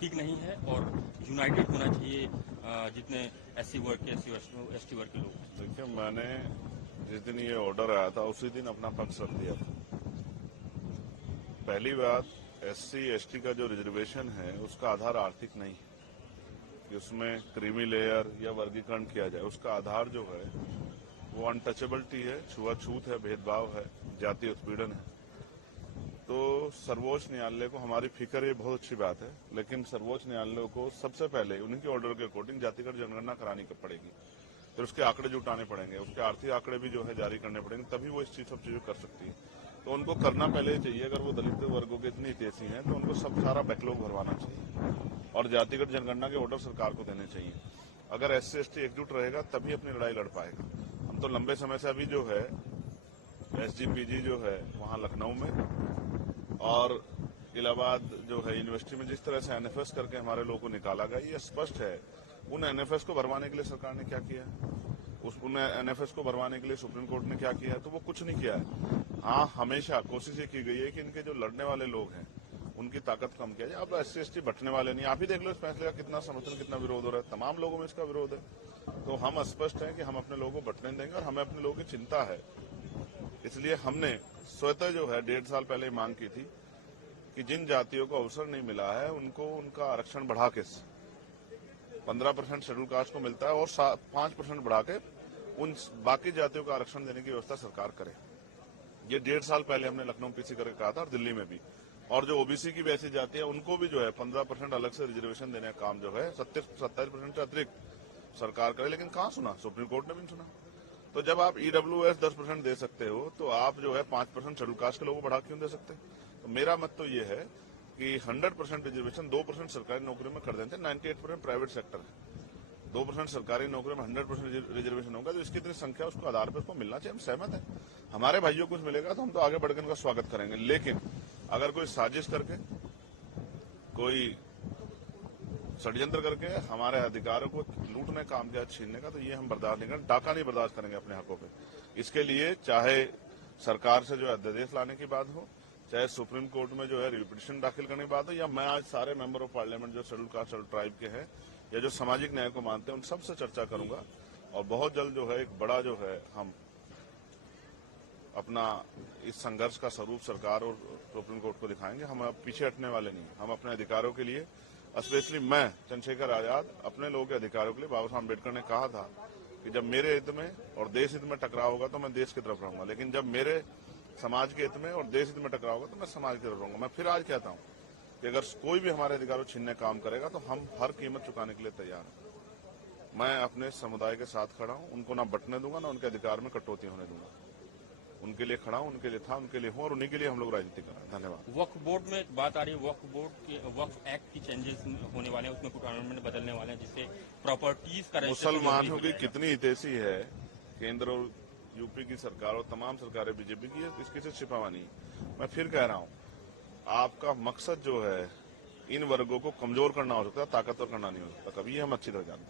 ठीक नहीं है और यूनाइटेड होना चाहिए जितने एससी वर्ग के एसटी वर्ग के लोग। देखिए, मैंने जिस दिन ये ऑर्डर आया था उसी दिन अपना पक्ष रख दिया था। पहली बात, एससी एसटी का जो रिजर्वेशन है उसका आधार आर्थिक नहीं है कि उसमें क्रीमी लेयर या वर्गीकरण किया जाए। उसका आधार जो है वो अनटचेबिलिटी है, छुआछूत है, भेदभाव है, जातीय उत्पीड़न है। तो सर्वोच्च न्यायालय को हमारी फिक्र, ये बहुत अच्छी बात है, लेकिन सर्वोच्च न्यायालय को सबसे पहले उन्हीं के ऑर्डर के अकॉर्डिंग जातिगत जनगणना करानी पड़ेगी। फिर उसके आंकड़े जुटाने पड़ेंगे, उसके आर्थिक आंकड़े भी जो है जारी करने पड़ेंगे, तभी वो सब चीजें कर सकती है। तो उनको करना पहले ही चाहिए। अगर वो दलित वर्गों के इतनी हितैषी हैं तो उनको सब सारा बैकलॉग भरवाना चाहिए और जातिगत जनगणना के ऑर्डर सरकार को देने चाहिए। अगर एससी एसटी एकजुट रहेगा तभी अपनी लड़ाई लड़ पाएगा। हम तो लंबे समय से अभी जो है एसजीपीजी जो है वहां लखनऊ में और इलाहाबाद जो है यूनिवर्सिटी में जिस तरह से एनएफएस करके हमारे लोगों को निकाला गया, ये स्पष्ट है। उन एनएफएस को भरवाने के लिए सरकार ने क्या किया है, उन एनएफएस को भरवाने के लिए सुप्रीम कोर्ट ने क्या किया है, तो वो कुछ नहीं किया है। हाँ, हमेशा कोशिश ये की गई है कि इनके जो लड़ने वाले लोग हैं उनकी ताकत कम किया जाए। अब एससी एसटी बटने वाले नहीं, आप ही देख लो इस फैसले का कितना समर्थन, कितना विरोध हो रहा है। तमाम लोगों में इसका विरोध है। तो हम स्पष्ट हैं कि हम अपने लोगों को बटने देंगे और हमें अपने लोगों की चिंता है। इसलिए हमने स्वतः जो है 1.5 साल पहले मांग की थी कि जिन जातियों को अवसर नहीं मिला है उनको उनका आरक्षण बढ़ा के 15% शेड्यूल कास्ट को मिलता है और 5% बढ़ा के उन बाकी जातियों का आरक्षण देने की व्यवस्था सरकार करे। ये 1.5 साल पहले हमने लखनऊ पीसी करके कहा था और दिल्ली में भी। और जो ओबीसी की वैसी जाति है उनको भी जो है 15% अलग से रिजर्वेशन देने का काम जो है 27% से अतिरिक्त सरकार करे, लेकिन कहाँ सुना, सुप्रीम कोर्ट ने भी नहीं सुना। तो जब आप ईडब्ल्यूएस 10% दे सकते हो तो आप जो है 5% शेड्यूल कास्ट के लोगों को बढ़ा क्यों दे सकते? तो मेरा मत तो ये है कि 100% रिजर्वेशन 2% सरकारी नौकरी में कर देते हैं, 98% प्राइवेट सेक्टर है। 2% सरकारी नौकरी में 100% रिजर्वेशन होगा तो इसकी इतनी संख्या उसको आधार पर उसको मिलना चाहिए। हम सहमत हैं, हमारे भाइयों को कुछ मिलेगा तो हम तो आगे बढ़कर उनका स्वागत करेंगे। लेकिन अगर कोई साजिश करके, कोई षड्यंत्र करके हमारे अधिकारों को लूटने का काम किया, छीनने का, तो ये हम बर्दाश्त नहीं करेंगे। डाका नहीं बर्दाश्त करेंगे अपने हकों पे। इसके लिए चाहे सरकार से जो है अध्यादेश लाने की बात हो, चाहे सुप्रीम कोर्ट में जो है रिपिटिशन दाखिल करने की बात हो, या मैं आज सारे मेंबर ऑफ पार्लियामेंट जो शेड्यूल कास्ट शेड्यूल ट्राइब के हैं या जो सामाजिक न्याय को मानते हैं उन सबसे चर्चा करूंगा और बहुत जल्द जो है एक बड़ा जो है हम अपना इस संघर्ष का स्वरूप सरकार और सुप्रीम कोर्ट को दिखाएंगे। हम अब पीछे हटने वाले नहीं। हम अपने अधिकारों के लिए, स्पेशली मैं चंद्रशेखर आजाद, अपने लोगों के अधिकारों के लिए, बाबा साहब अम्बेडकर ने कहा था कि जब मेरे हित में और देश हित में टकराव होगा तो मैं देश की तरफ रहूंगा, लेकिन जब मेरे समाज के हित में और देश हित में टकराव होगा तो मैं समाज की तरफ रहूंगा। मैं फिर आज कहता हूं कि अगर कोई भी हमारे अधिकारों छीनने काम करेगा तो हम हर कीमत चुकाने के लिए तैयार हैं। मैं अपने समुदाय के साथ खड़ा हूं, उनको ना बंटने दूंगा, ना उनके अधिकार में कटौती होने दूंगा। उनके लिए खड़ा हूं, उनके लिए था, उनके लिए हूं और उन्हीं के लिए हम लोग राजनीति कर रहे हैं। धन्यवाद। वक्फ बोर्ड में एक बात आ रही है, वक्फ बोर्ड के वक्फ एक्ट की चेंजेस होने वाले हैं, उसमें कुछ अमेंडमेंट बदलने वाले हैं जिससे प्रॉपर्टीज का मुसलमानों की कितनी हितैषी है केंद्र और यूपी की सरकार और तमाम सरकारें बीजेपी की, इसकी से छिपावा नहीं। मैं फिर कह रहा हूं, आपका मकसद जो है इन वर्गों को कमजोर करना हो सकता है, ताकतवर करना नहीं हो सकता। कभी हम अच्छी तरह जानते हैं।